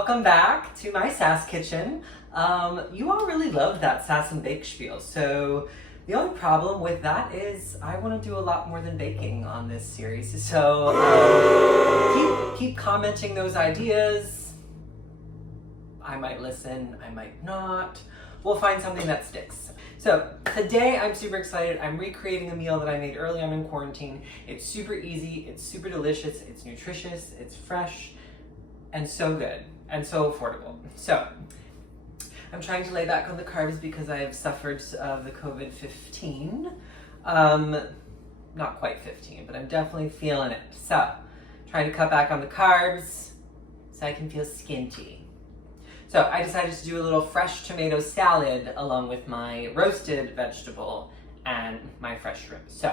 Welcome back to my Sass kitchen. You all really loved that Sass and Bake spiel, so the only problem with that is I want to do a lot more than baking on this series. So keep commenting those ideas. I might listen, I might not. We'll find something that sticks. So today I'm super excited. I'm recreating a meal that I made early on in quarantine. It's super easy, it's super delicious, it's nutritious, it's fresh, and so good, and so affordable. So I'm trying to lay back on the carbs because I have suffered the COVID-15. Not quite 15, but I'm definitely feeling it. So trying to cut back on the carbs so I can feel skinty. So I decided to do a little fresh tomato salad along with my roasted vegetable and my fresh shrimp. So,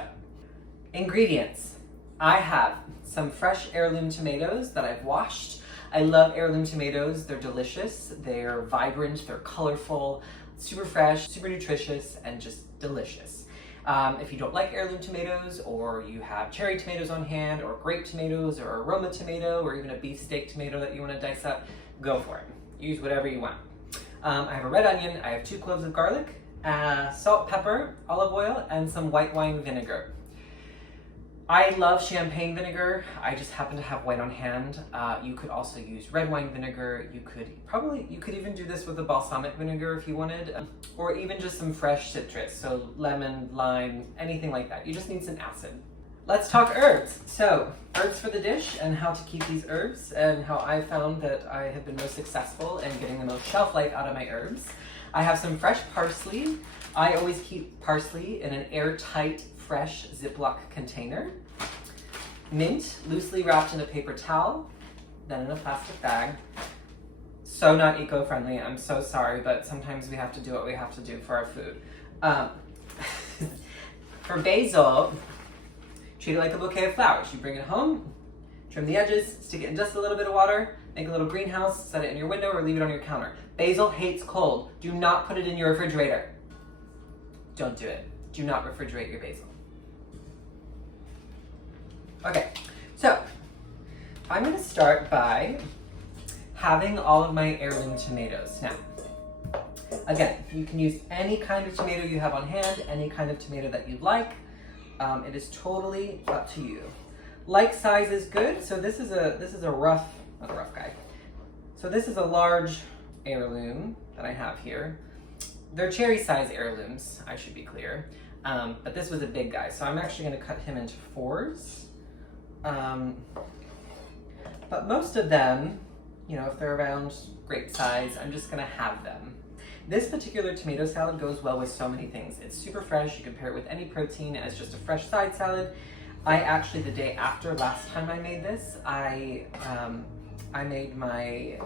ingredients. I have some fresh heirloom tomatoes that I've washed. I love heirloom tomatoes. They're delicious. They're vibrant. They're colorful, super fresh, super nutritious, and just delicious. If you don't like heirloom tomatoes, or you have cherry tomatoes on hand, or grape tomatoes, or aroma tomato, or even a beefsteak tomato that you want to dice up, go for it. Use whatever you want. I have a red onion, I have 2 cloves of garlic, salt, pepper, olive oil, and some white wine vinegar. I love champagne vinegar. I just happen to have white on hand. You could also use red wine vinegar. You could even do this with a balsamic vinegar if you wanted, or even just some fresh citrus, so lemon, lime, anything like that. You just need some acid. Let's talk herbs. So, herbs for the dish and how to keep these herbs and how I found that I have been most successful in getting the most shelf life out of my herbs. I have some fresh parsley. I always keep parsley in an airtight, fresh Ziploc container. Mint, loosely wrapped in a paper towel, then in a plastic bag. So not eco-friendly, I'm so sorry, but sometimes we have to do what we have to do for our food. For basil, treat it like a bouquet of flowers. You bring it home, trim the edges, stick it in just a little bit of water, make a little greenhouse, set it in your window or leave it on your counter. Basil hates cold. Do not put it in your refrigerator. Don't do it. Do not refrigerate your basil. Okay, so I'm gonna start by having all of my heirloom tomatoes. Now, again, you can use any kind of tomato you have on hand, any kind of tomato that you like. It is totally up to you. Like size is good. So this is a rough, not a rough guy. So this is a large heirloom that I have here. They're cherry size heirlooms, I should be clear. But this was a big guy, so I'm actually gonna cut him into 4s. But most of them, if they're around grape size, I'm just gonna have them. This particular tomato salad goes well with so many things. It's super fresh. You can pair it with any protein as just a fresh side salad. I actually, the day after last time I made this, I made my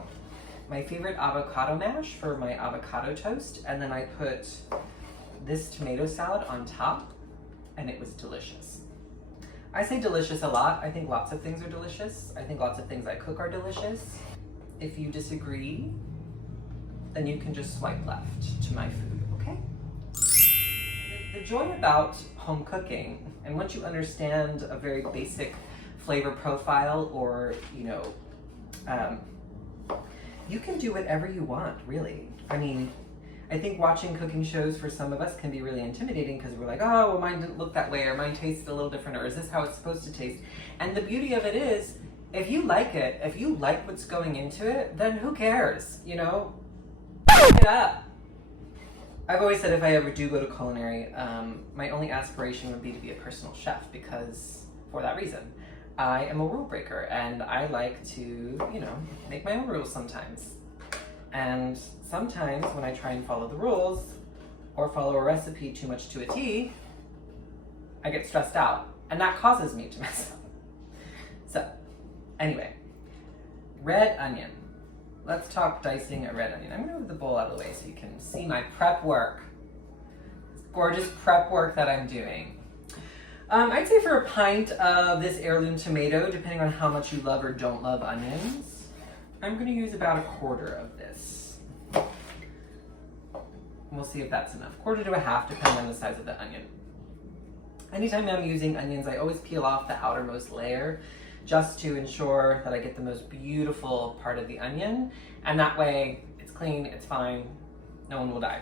favorite avocado mash for my avocado toast, and then I put this tomato salad on top, and it was delicious. I say delicious a lot. I think lots of things are delicious. I think lots of things I cook are delicious. If you disagree, then you can just swipe left to my food, okay? The joy about home cooking, and once you understand a very basic flavor profile, or, you can do whatever you want, really. I mean, I think watching cooking shows for some of us can be really intimidating because we're like, oh, well, mine didn't look that way, or mine tasted a little different, or is this how it's supposed to taste? And the beauty of it is, if you like it, if you like what's going into it, then who cares, it up. I've always said if I ever do go to culinary, my only aspiration would be to be a personal chef, because for that reason, I am a rule breaker and I like to, make my own rules sometimes. And sometimes when I try and follow the rules or follow a recipe too much to a T, I get stressed out, and that causes me to mess up. So, anyway, red onion. Let's talk dicing a red onion. I'm gonna move the bowl out of the way so you can see my prep work. It's gorgeous prep work that I'm doing. I'd say for a pint of this heirloom tomato, depending on how much you love or don't love onions, I'm gonna use about 1/4 of this. We'll see if that's enough. 1/4 to 1/2, depending on the size of the onion. Anytime I'm using onions, I always peel off the outermost layer just to ensure that I get the most beautiful part of the onion. And that way it's clean, it's fine, no one will die.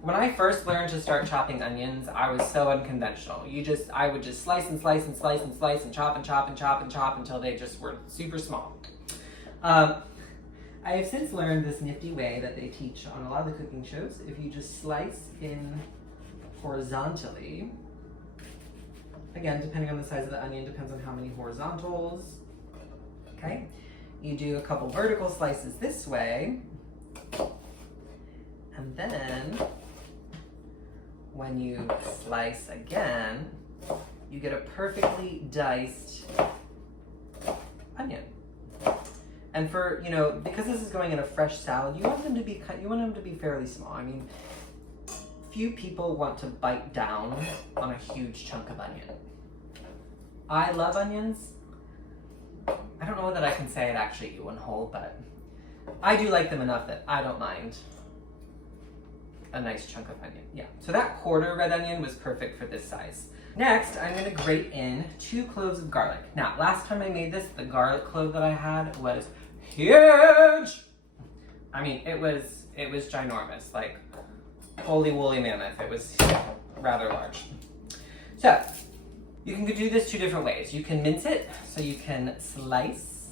When I first learned to start chopping onions, I was so unconventional. I would just slice and slice and slice and slice and chop and chop and chop and chop until they just were super small. I have since learned this nifty way that they teach on a lot of the cooking shows. If you just slice in horizontally, again, depending on the size of the onion, depends on how many horizontals, okay? You do a couple vertical slices this way, and then when you slice again, you get a perfectly diced onion. And for, because this is going in a fresh salad, you want them to be fairly small. I mean, few people want to bite down on a huge chunk of onion. I love onions. I don't know that I can say I'd actually eat one whole, but I do like them enough that I don't mind a nice chunk of onion. Yeah, so that quarter red onion was perfect for this size. Next, I'm gonna grate in 2 cloves of garlic. Now, last time I made this, the garlic clove that I had was huge. I mean, it was ginormous, like holy woolly mammoth. It was rather large. So, you can do this 2 different ways. You can mince it, so you can slice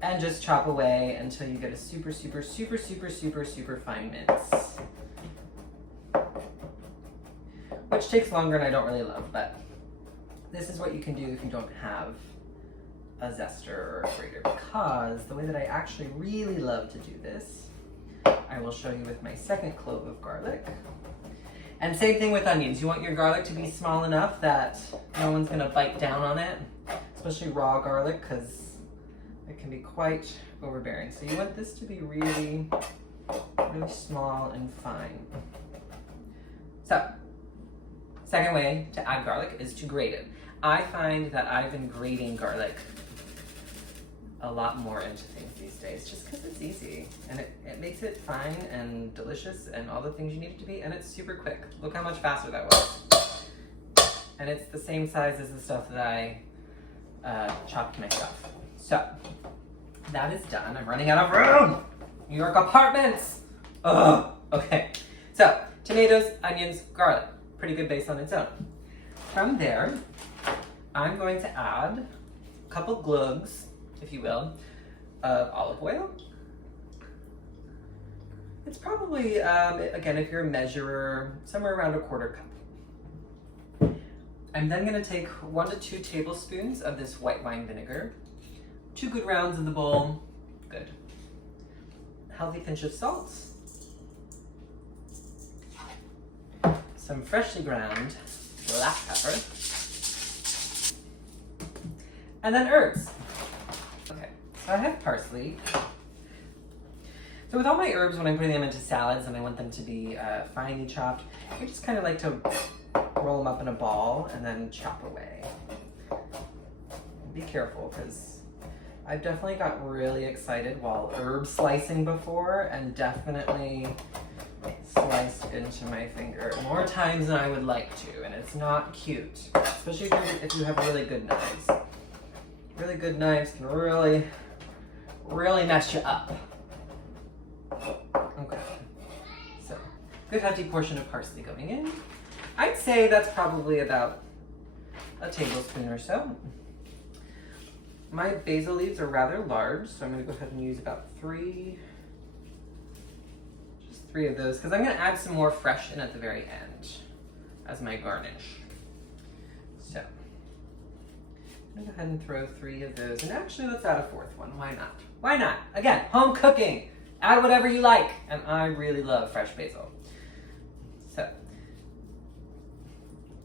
and just chop away until you get a super, super, super, super, super, super fine mince. Which takes longer and I don't really love, but this is what you can do if you don't have a zester or a grater, because the way that I actually really love to do this, I will show you with my 2nd clove of garlic. And same thing with onions. You want your garlic to be small enough that no one's gonna bite down on it, especially raw garlic, because it can be quite overbearing. So you want this to be really, really small and fine. So, second way to add garlic is to grate it. I find that I've been grating garlic a lot more into things these days, just because it's easy and it makes it fine and delicious and all the things you need it to be, and it's super quick. Look how much faster that was. And it's the same size as the stuff that I chopped myself. So that is done. I'm running out of room. New York apartments. Ugh. Okay. So tomatoes, onions, garlic. Pretty good base on its own. From there, I'm going to add a couple glugs, if you will, of olive oil. It's probably, again, if you're a measurer, somewhere around a 1/4 cup. I'm then going to take 1 to 2 tablespoons of this white wine vinegar. 2 good rounds in the bowl. Good. Healthy pinch of salt. Some freshly ground black pepper. And then herbs. Okay, so I have parsley. So with all my herbs, when I'm putting them into salads and I want them to be finely chopped, I just kind of like to roll them up in a ball and then chop away. Be careful, because I've definitely got really excited while herb slicing before, and definitely sliced into my finger more times than I would like to, and it's not cute, especially if you have really good knives. Really good knives can really, really mess you up. Okay, so good hefty portion of parsley going in. I'd say that's probably about a tablespoon or so. My basil leaves are rather large, so I'm going to go ahead and use about 3 of those, because I'm going to add some more fresh in at the very end as my garnish. So I'm going to go ahead and throw 3 of those, and actually let's add a 4th one. Why not? Why not? Again, home cooking. Add whatever you like, and I really love fresh basil. So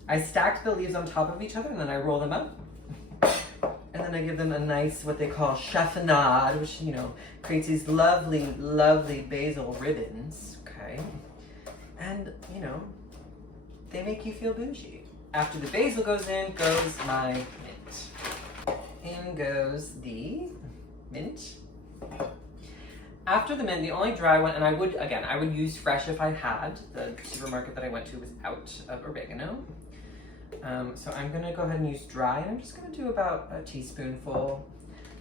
I stacked the leaves on top of each other, and then I roll them up. And then I give them a nice, what they call chiffonade, which, creates these lovely, lovely basil ribbons, okay? And, they make you feel bougie. After the basil goes in, goes my mint. In goes the mint. After the mint, the only dry one, and I would use fresh if I had. The supermarket that I went to was out of oregano. So I'm gonna go ahead and use dry, and I'm just gonna do about a teaspoonful.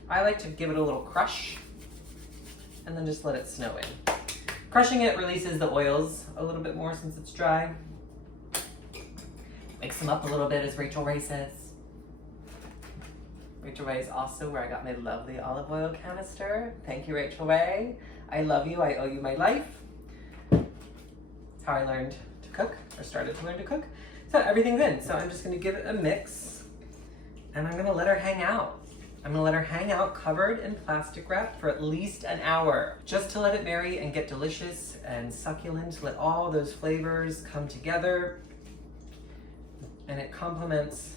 I like to give it a little crush and then just let it snow in. Crushing it releases the oils a little bit more since it's dry. Mix them up a little bit, as Rachel Ray says. Rachel Ray is also where I got my lovely olive oil canister. Thank you, Rachel Ray. I love you, I owe you my life. That's how I learned to cook, or started to learn to cook. So everything's in, so I'm just gonna give it a mix, and I'm gonna let her hang out. I'm gonna let her hang out covered in plastic wrap for at least an hour, just to let it marry and get delicious and succulent, let all those flavors come together, and it complements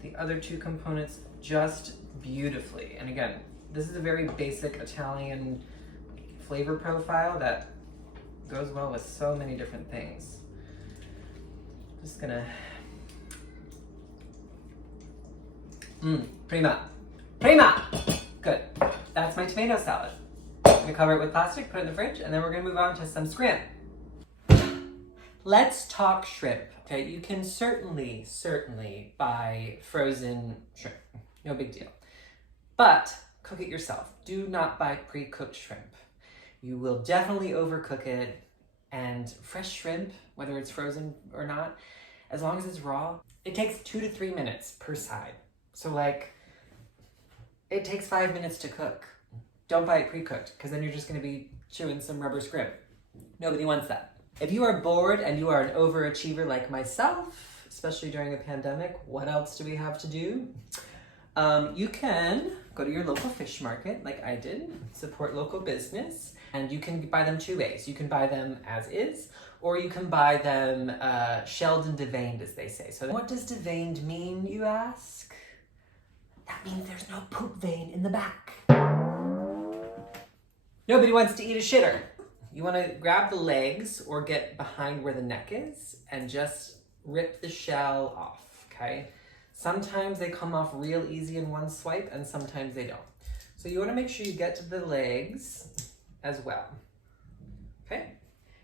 the other two components just beautifully. And again, this is a very basic Italian flavor profile that goes well with so many different things. Just gonna, prima. Good, that's my tomato salad. I'm gonna cover it with plastic, put it in the fridge, and then we're gonna move on to some scrimp. Let's talk shrimp. Okay, you can certainly buy frozen shrimp, no big deal. But cook it yourself. Do not buy pre-cooked shrimp. You will definitely overcook it, and fresh shrimp, whether it's frozen or not, as long as it's raw, it takes 2 to 3 minutes per side. So like, it takes 5 minutes to cook. Don't buy it pre-cooked, because then you're just gonna be chewing some rubber shrimp. Nobody wants that. If you are bored and you are an overachiever like myself, especially during a pandemic, what else do we have to do? You can go to your local fish market, like I did, support local business, and you can buy them 2 ways. You can buy them as is, or you can buy them shelled and deveined, as they say. So what does deveined mean, you ask? That means there's no poop vein in the back. Nobody wants to eat a shitter. You want to grab the legs or get behind where the neck is and just rip the shell off, okay? Sometimes they come off real easy in one swipe, and sometimes they don't. So you want to make sure you get to the legs as well, okay?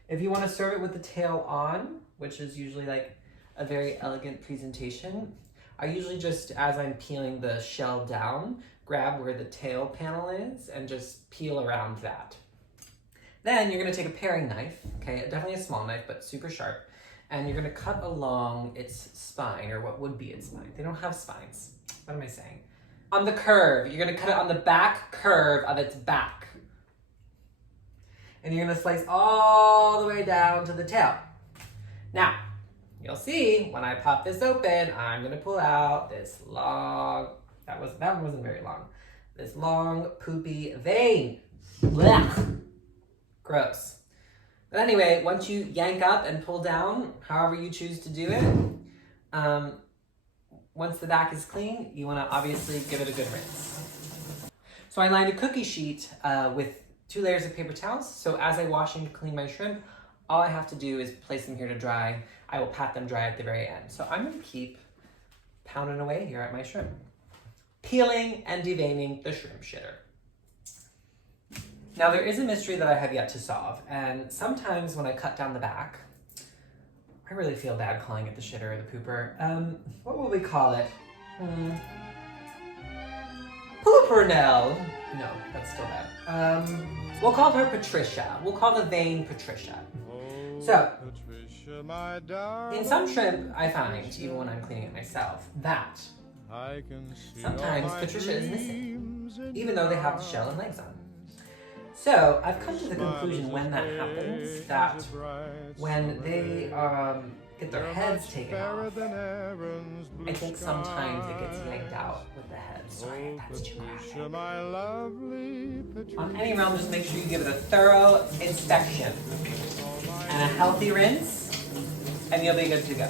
If you want to serve it with the tail on, which is usually like a very elegant presentation, I usually just, as I'm peeling the shell down, grab where the tail panel is and just peel around that. Then you're gonna take a paring knife, okay, definitely a small knife, but super sharp, and you're gonna cut along its spine, or what would be its spine. They don't have spines. What am I saying? On the curve. You're gonna cut it on the back curve of its back. And you're gonna slice all the way down to the tail. Now, you'll see when I pop this open, I'm gonna pull out this long, that one wasn't very long, this long poopy vein. Blech. Gross. But anyway, once you yank up and pull down, however you choose to do it, once the back is clean, you want to obviously give it a good rinse. So I lined a cookie sheet with 2 layers of paper towels. So as I wash and clean my shrimp, all I have to do is place them here to dry. I will pat them dry at the very end. So I'm going to keep pounding away here at my shrimp, peeling and deveining the shrimp shitter. Now there is a mystery that I have yet to solve, and sometimes when I cut down the back, I really feel bad calling it the shitter or the pooper. What will we call it? Poopernell. No, that's still bad. We'll call her Patricia. We'll call the vein Patricia. So, in some shrimp, I find, even when I'm cleaning it myself, that sometimes Patricia is missing, even though they have the shell and legs on. So I've come to the conclusion when that happens, that when they get their heads taken off, I think sometimes it gets yanked out with the head. Sorry if that's too graphic. On any realm, just make sure you give it a thorough inspection and a healthy rinse, and you'll be good to go.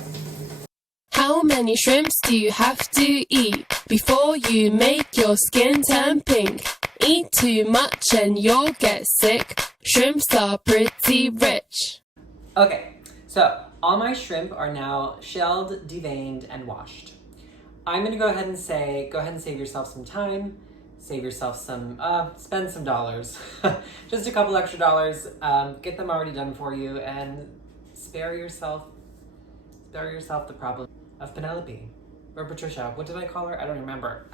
How many shrimps do you have to eat before you make your skin turn pink? Eat too much and you'll get sick. Shrimps are pretty rich. Okay, so all my shrimp are now shelled, deveined, and washed. I'm gonna go ahead and save yourself some time, save yourself some, spend some dollars, just a couple extra dollars, get them already done for you, and spare yourself the problem. of Penelope. Or Patricia. What did I call her? I don't remember.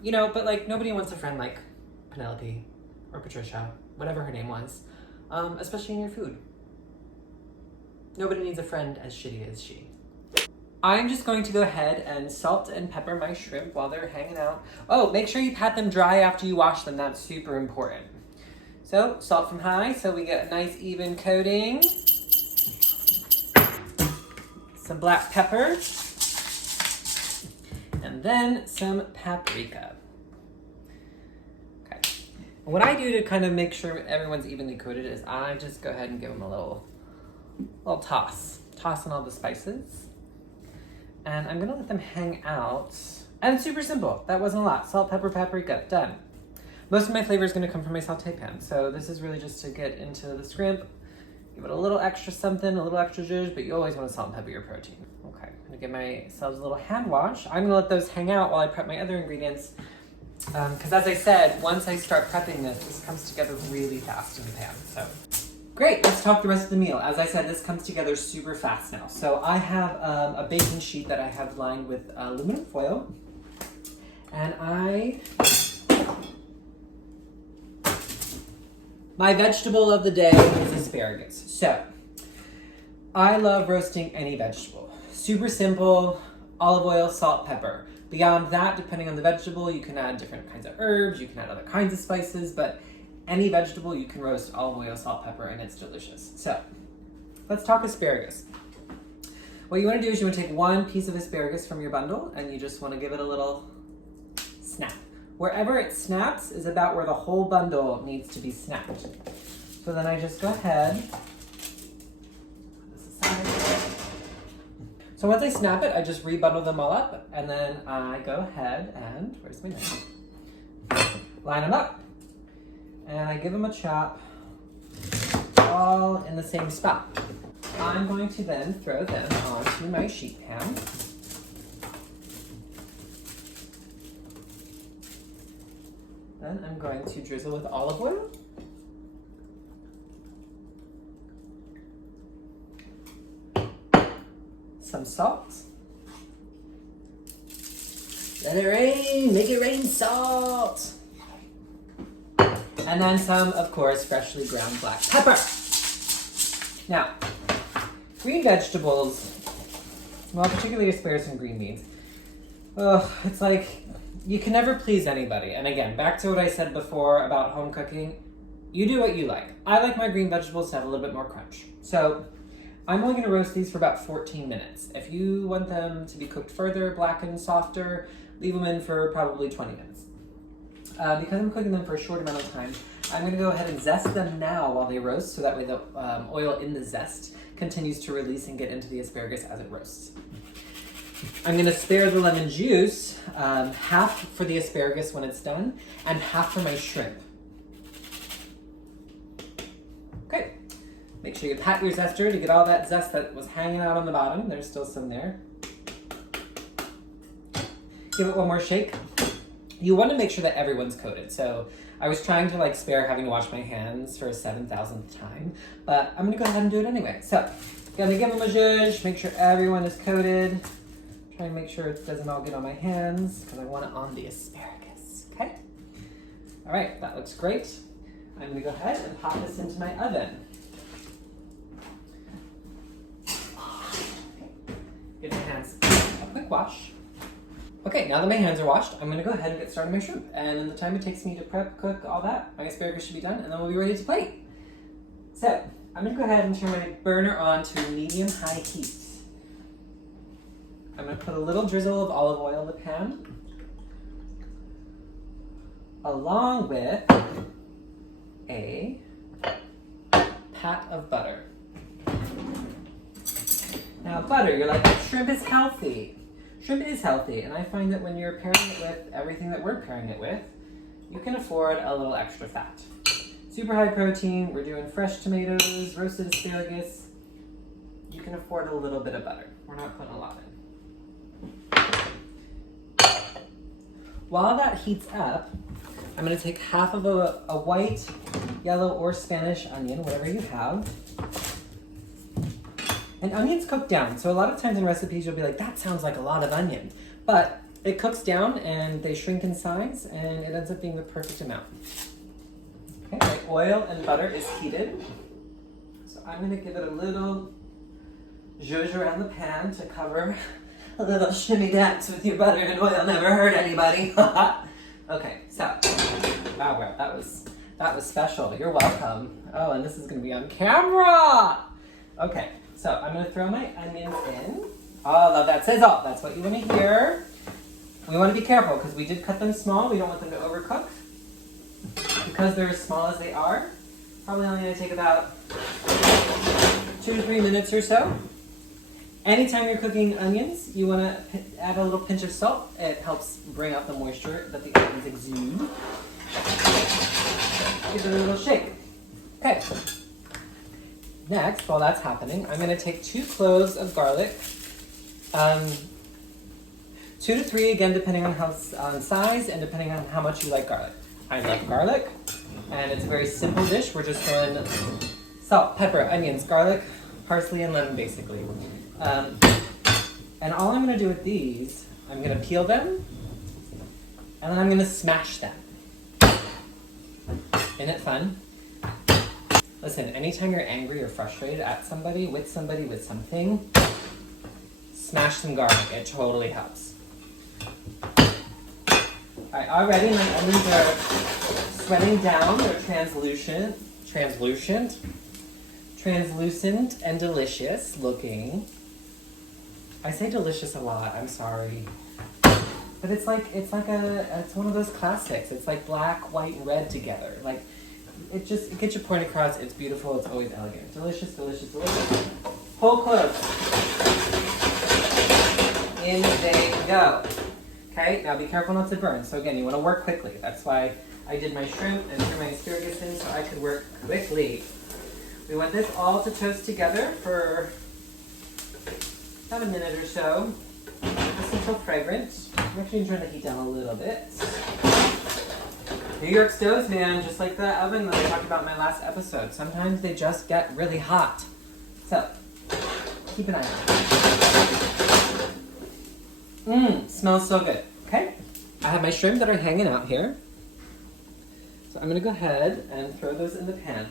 You know, but like nobody wants a friend like Penelope or Patricia, whatever her name was, especially in your food. Nobody needs a friend as shitty as she. I'm just going to go ahead and salt and pepper my shrimp while they're hanging out. Oh, make sure you pat them dry after you wash them. That's super important. So, salt from high so we get a nice even coating. Some black pepper. And then some paprika. Okay. What I do to kind of make sure everyone's evenly coated is I just go ahead and give them a little toss. Toss in all the spices. And I'm gonna let them hang out. And super simple. That wasn't a lot. Salt, pepper, paprika, done. Most of my flavor is gonna come from my saute pan. So this is really just to get into the shrimp. Give it a little extra something, a little extra zhuzh, but you always wanna salt and pepper your protein. Okay, I'm gonna give myself a little hand wash. I'm gonna let those hang out while I prep my other ingredients. Because as I said, once I start prepping this comes together really fast in the pan, so. Great, let's talk the rest of the meal. As I said, this comes together super fast now. So I have a baking sheet that I have lined with aluminum foil. And my vegetable of the day is asparagus. So, I love roasting any vegetable. Super simple, olive oil, salt, pepper. Beyond that, depending on the vegetable, you can add different kinds of herbs, you can add other kinds of spices, but any vegetable you can roast olive oil, salt, pepper, and it's delicious. So, let's talk asparagus. What you want to do is you want to take one piece of asparagus from your bundle and you just want to give it a little snap. Wherever it snaps is about where the whole bundle needs to be snapped. So then I just go ahead, put this aside. So once I snap it, I just rebundle them all up and then I go ahead and, where's my knife? Line them up. And I give them a chop, all in the same spot. I'm going to then throw them onto my sheet pan. Then I'm going to drizzle with olive oil. Some salt. Let it rain, make it rain salt. And then some, of course, freshly ground black pepper. Now, green vegetables, well, particularly asparagus and green beans, it's like, you can never please anybody. And again, back to what I said before about home cooking, you do what you like. I like my green vegetables to have a little bit more crunch. So, I'm only gonna roast these for about 14 minutes. If you want them to be cooked further, blackened, softer, leave them in for probably 20 minutes. Because I'm cooking them for a short amount of time, I'm going to go ahead and zest them now while they roast, so that way the oil in the zest continues to release and get into the asparagus as it roasts. I'm going to spare the lemon juice, half for the asparagus when it's done, and half for my shrimp. Okay, make sure you pat your zester to get all that zest that was hanging out on the bottom. There's still some there. Give it one more shake. You want to make sure that everyone's coated. So I was trying to spare having to wash my hands for a 7,000th time, but I'm gonna go ahead and do it anyway. So, gonna give them a zhuzh, make sure everyone is coated. Try and make sure it doesn't all get on my hands because I want it on the asparagus, okay? All right, that looks great. I'm gonna go ahead and pop this into my oven. Give my hands a quick wash. Okay, now that my hands are washed, I'm gonna go ahead and get started on my shrimp. And in the time it takes me to prep, cook, all that, my asparagus should be done, and then we'll be ready to plate. So, I'm gonna go ahead and turn my burner on to medium-high heat. I'm gonna put a little drizzle of olive oil in the pan, along with a pat of butter. Now, butter, you're like, shrimp is healthy. Shrimp is healthy, and I find that when you're pairing it with everything that we're pairing it with, you can afford a little extra fat. Super high protein, we're doing fresh tomatoes, roasted asparagus. You can afford a little bit of butter. We're not putting a lot in. While that heats up, I'm gonna take half of a white, yellow, or Spanish onion, whatever you have. And onions cook down. So a lot of times in recipes you'll be like, that sounds like a lot of onion. But it cooks down and they shrink in size and it ends up being the perfect amount. Okay, my oil and butter is heated. So I'm gonna give it a little zhuzh around the pan to cover. A little shimmy dance with your butter and oil never hurt anybody. Okay, so, wow, that was special. You're welcome. Oh, and this is gonna be on camera. Okay, so I'm gonna throw my onions in. Oh, love that sizzle. That's what you wanna hear. We wanna be careful because we did cut them small. We don't want them to overcook. Because they're as small as they are, probably only gonna take about 2 to 3 minutes or so. Anytime you're cooking onions, you want to add a little pinch of salt. It helps bring out the moisture that the onions exude. Give it a little shake. Okay. Next, while that's happening, I'm going to take 2 cloves of garlic. 2 to 3, again, depending on size and depending on how much you like garlic. I like garlic, and it's a very simple dish. We're just throwing salt, pepper, onions, garlic, parsley, and lemon, basically. And all I'm going to do with these, I'm going to peel them, and then I'm going to smash them. Isn't it fun? Listen, anytime you're angry or frustrated at somebody, with something, smash some garlic. It totally helps. Alright, already my onions are sweating down. They're translucent and delicious looking. I say delicious a lot, I'm sorry. But it's one of those classics. It's like black, white, and red together. Like, it gets your point across. It's beautiful, it's always elegant. Delicious, delicious, delicious. Whole cloves. In they go. Okay, now be careful not to burn. So again, you want to work quickly. That's why I did my shrimp and threw my asparagus in so I could work quickly. We want this all to toast together for about a minute or so. Just until fragrant. I'm actually going to turn the heat down a little bit. New York stoves, man, just like the oven that I talked about in my last episode. Sometimes they just get really hot. So, keep an eye on it. Smells so good. Okay, I have my shrimp that are hanging out here. So I'm going to go ahead and throw those in the pan.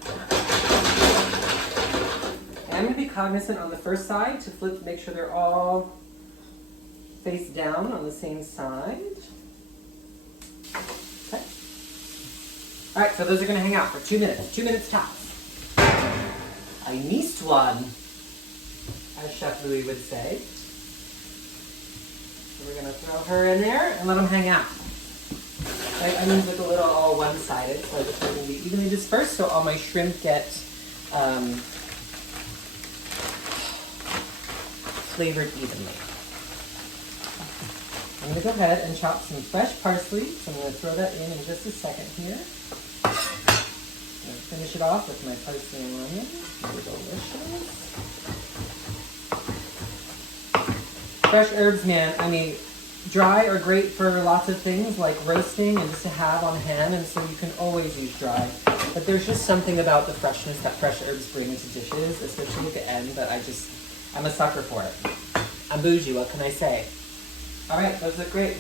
And I'm going to be cognizant on the first side to flip to make sure they're all face down on the same side. Okay. Alright, so those are going to hang out for 2 minutes. 2 minutes tops. I missed one, as Chef Louis would say. So we're going to throw her in there and let them hang out. My onions look a little all one-sided, so I just want them to be evenly dispersed so all my shrimp get flavored evenly. I'm going to go ahead and chop some fresh parsley, so I'm going to throw that in just a second here. I'm going to finish it off with my parsley and onion. They're delicious. Fresh herbs, man, I mean, dry are great for lots of things like roasting and just to have on hand, and so you can always use dry. But there's just something about the freshness that fresh herbs bring into dishes, especially at the end, that I'm a sucker for it. I'm bougie, what can I say? Alright, those look great.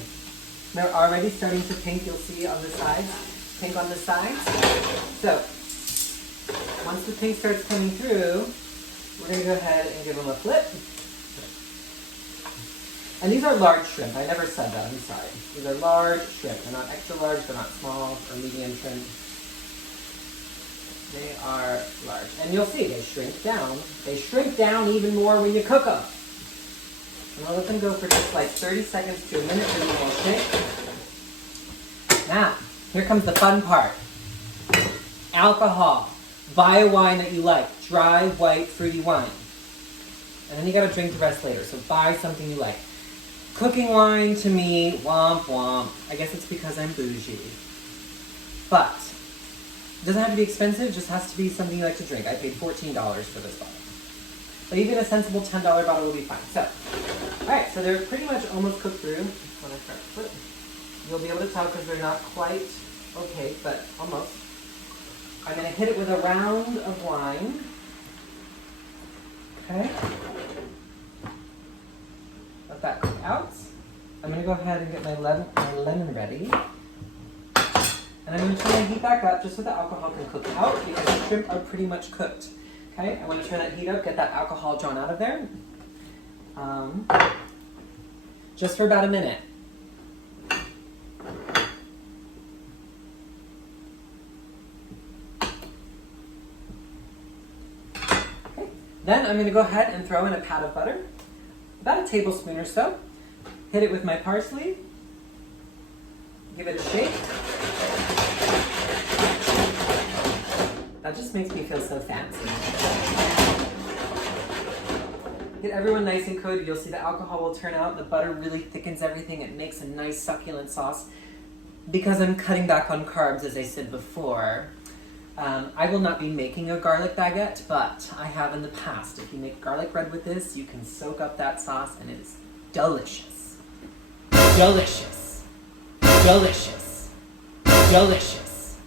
They're already starting to pink, you'll see on the sides. Pink on the sides. So, once the pink starts coming through, we're going to go ahead and give them a flip. And these are large shrimp. I never said that, I'm sorry. These are large shrimp. They're not extra large, they're not small or medium shrimp. They are large. And you'll see, they shrink down. They shrink down even more when you cook them. And I'll let them go for just like 30 seconds to a minute, and then we'll shake. Now, here comes the fun part. Alcohol. Buy a wine that you like. Dry, white, fruity wine. And then you gotta drink the rest later, so buy something you like. Cooking wine, to me, womp womp. I guess it's because I'm bougie. But, it doesn't have to be expensive, it just has to be something you like to drink. I paid $14 for this bottle. But even a sensible $10 bottle will be fine. So, alright, so they're pretty much almost cooked through. When I start to flip, you'll be able to tell because they're not quite okay, but almost. I'm going to hit it with a round of wine. Okay. Let that cook out. I'm gonna go ahead and get my lemon ready. And I'm gonna turn the heat back up just so the alcohol can cook out because the shrimp are pretty much cooked. Okay, I wanna turn that heat up, get that alcohol drawn out of there. Just for about a minute. Okay, then I'm gonna go ahead and throw in a pat of butter, about a tablespoon or so. Hit it with my parsley. Give it a shake. That just makes me feel so fancy. Get everyone nice and coated. You'll see the alcohol will turn out. The butter really thickens everything. It makes a nice succulent sauce. Because I'm cutting back on carbs, as I said before, I will not be making a garlic baguette, but I have in the past. If you make garlic bread with this, you can soak up that sauce and it's delicious. Delicious. Delicious. Delicious.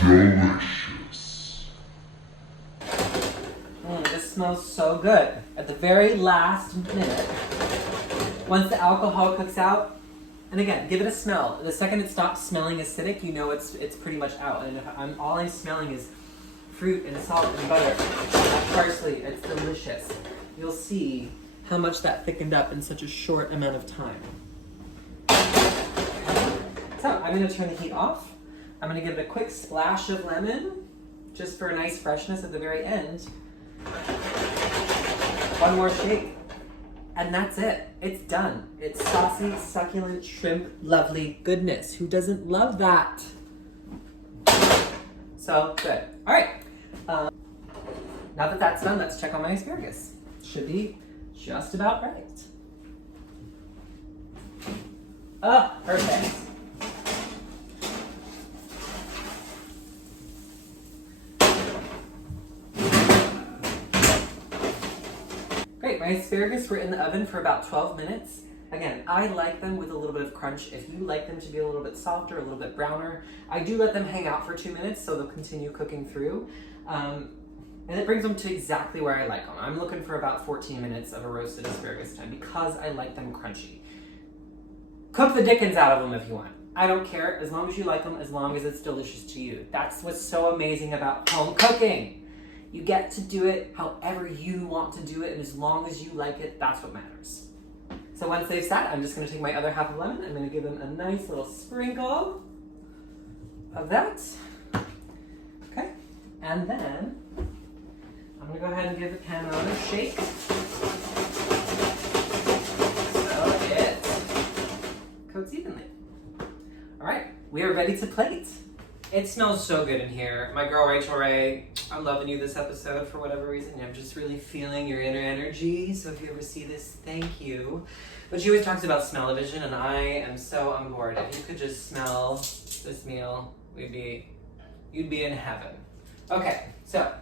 Delicious. This smells so good. At the very last minute, once the alcohol cooks out, and again, give it a smell. The second it stops smelling acidic, you know it's pretty much out. And if all I'm smelling is fruit and salt and butter, that parsley, it's delicious. You'll see how much that thickened up in such a short amount of time. So I'm gonna turn the heat off. I'm gonna give it a quick splash of lemon, just for a nice freshness at the very end. One more shake, and that's it. It's done. It's saucy, succulent shrimp, lovely goodness. Who doesn't love that? So good. All right. Now that that's done, let's check on my asparagus. Should be just about right. Oh, perfect. Great, my asparagus were in the oven for about 12 minutes. Again, I like them with a little bit of crunch. If you like them to be a little bit softer, a little bit browner, I do let them hang out for 2 minutes so they'll continue cooking through. And it brings them to exactly where I like them. I'm looking for about 14 minutes of a roasted asparagus time because I like them crunchy. Cook the dickens out of them if you want. I don't care, as long as you like them, as long as it's delicious to you. That's what's so amazing about home cooking. You get to do it however you want to do it, and as long as you like it, that's what matters. So once they've sat, I'm just gonna take my other half of lemon. I'm gonna give them a nice little sprinkle of that. Okay, and then I'm gonna go ahead and give the pan another shake. So it coats evenly. All right, we are ready to plate. It smells so good in here. My girl Rachel Ray, I'm loving you this episode for whatever reason. I'm just really feeling your inner energy. So if you ever see this, thank you. But she always talks about smell-o-vision, and I am so on board. If you could just smell this meal, you'd be in heaven. Okay, so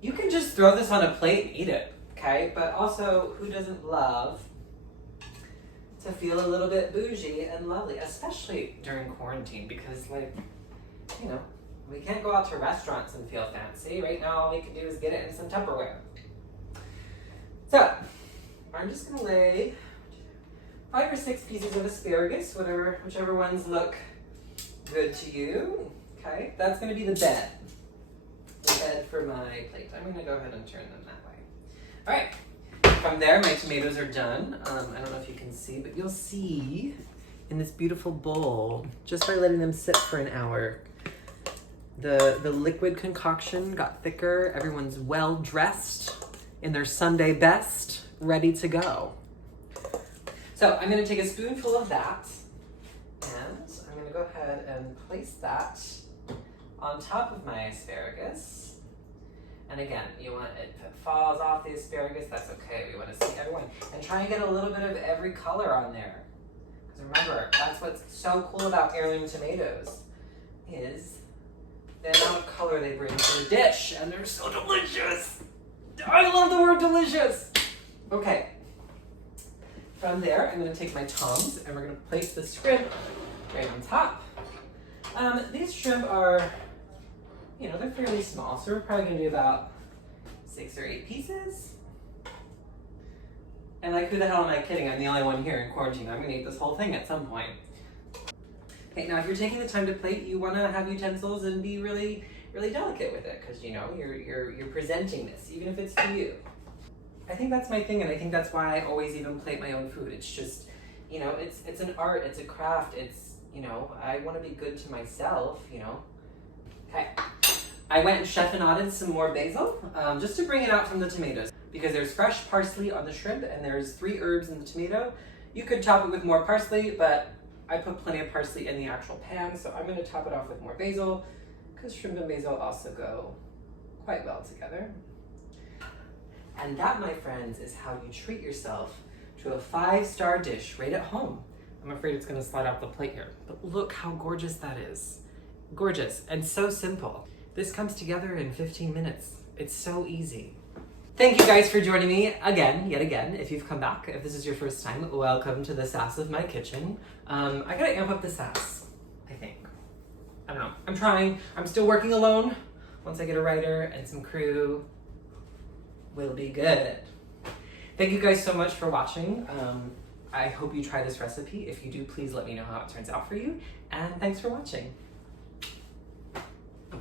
you can just throw this on a plate and eat it, okay? But also, who doesn't love to feel a little bit bougie and lovely, especially during quarantine, because we can't go out to restaurants and feel fancy. Right now, all we can do is get it in some Tupperware. So, I'm just gonna lay 5 or 6 pieces of asparagus, whichever ones look good to you. Okay, that's gonna be the bed for my plate. I'm gonna go ahead and turn them that way. All right. From there, my tomatoes are done. I don't know if you can see, but you'll see in this beautiful bowl, just by letting them sit for an hour, the liquid concoction got thicker. Everyone's well dressed in their Sunday best, ready to go. So I'm gonna take a spoonful of that, and I'm gonna go ahead and place that on top of my asparagus. And again, you want it, if it falls off the asparagus, that's okay. We want to see everyone. And try and get a little bit of every color on there. Because remember, that's what's so cool about heirloom tomatoes, is the amount of color they bring to the dish. And they're so delicious. I love the word delicious. Okay. From there, I'm going to take my tongs and we're going to place the shrimp right on top. These shrimp are, they're fairly small, so we're probably going to do about 6 or 8 pieces. And like, who the hell am I kidding? I'm the only one here in quarantine. I'm gonna eat this whole thing at some point. Okay, now if you're taking the time to plate, you wanna have utensils and be really, really delicate with it, because you know, you're presenting this, even if it's to you. I think that's my thing, and I think that's why I always even plate my own food. It's just, you know, it's an art, it's a craft, it's, you know, I wanna be good to myself, you know. Okay, I went and chiffonaded some more basil, just to bring it out from the tomatoes, because there's fresh parsley on the shrimp and there's 3 herbs in the tomato. You could top it with more parsley, but I put plenty of parsley in the actual pan, so I'm gonna top it off with more basil, because shrimp and basil also go quite well together. And that, my friends, is how you treat yourself to a 5-star dish right at home. I'm afraid it's gonna slide off the plate here, but look how gorgeous that is. Gorgeous and so simple. This comes together in 15 minutes. It's so easy. Thank you guys for joining me again, yet again. If you've come back, if this is your first time, welcome to the Sass of my kitchen. I gotta amp up the sass, I think. I don't know, I'm trying. I'm still working alone. Once I get a writer and some crew, we'll be good. Thank you guys so much for watching. I hope you try this recipe. If you do, please let me know how it turns out for you. And thanks for watching.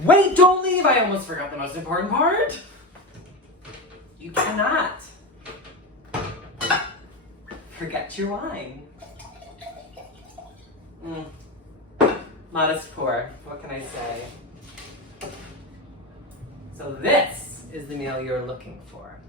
Wait, don't leave! I almost forgot the most important part. You cannot forget your wine. Modest pour, what can I say? So this is the meal you're looking for.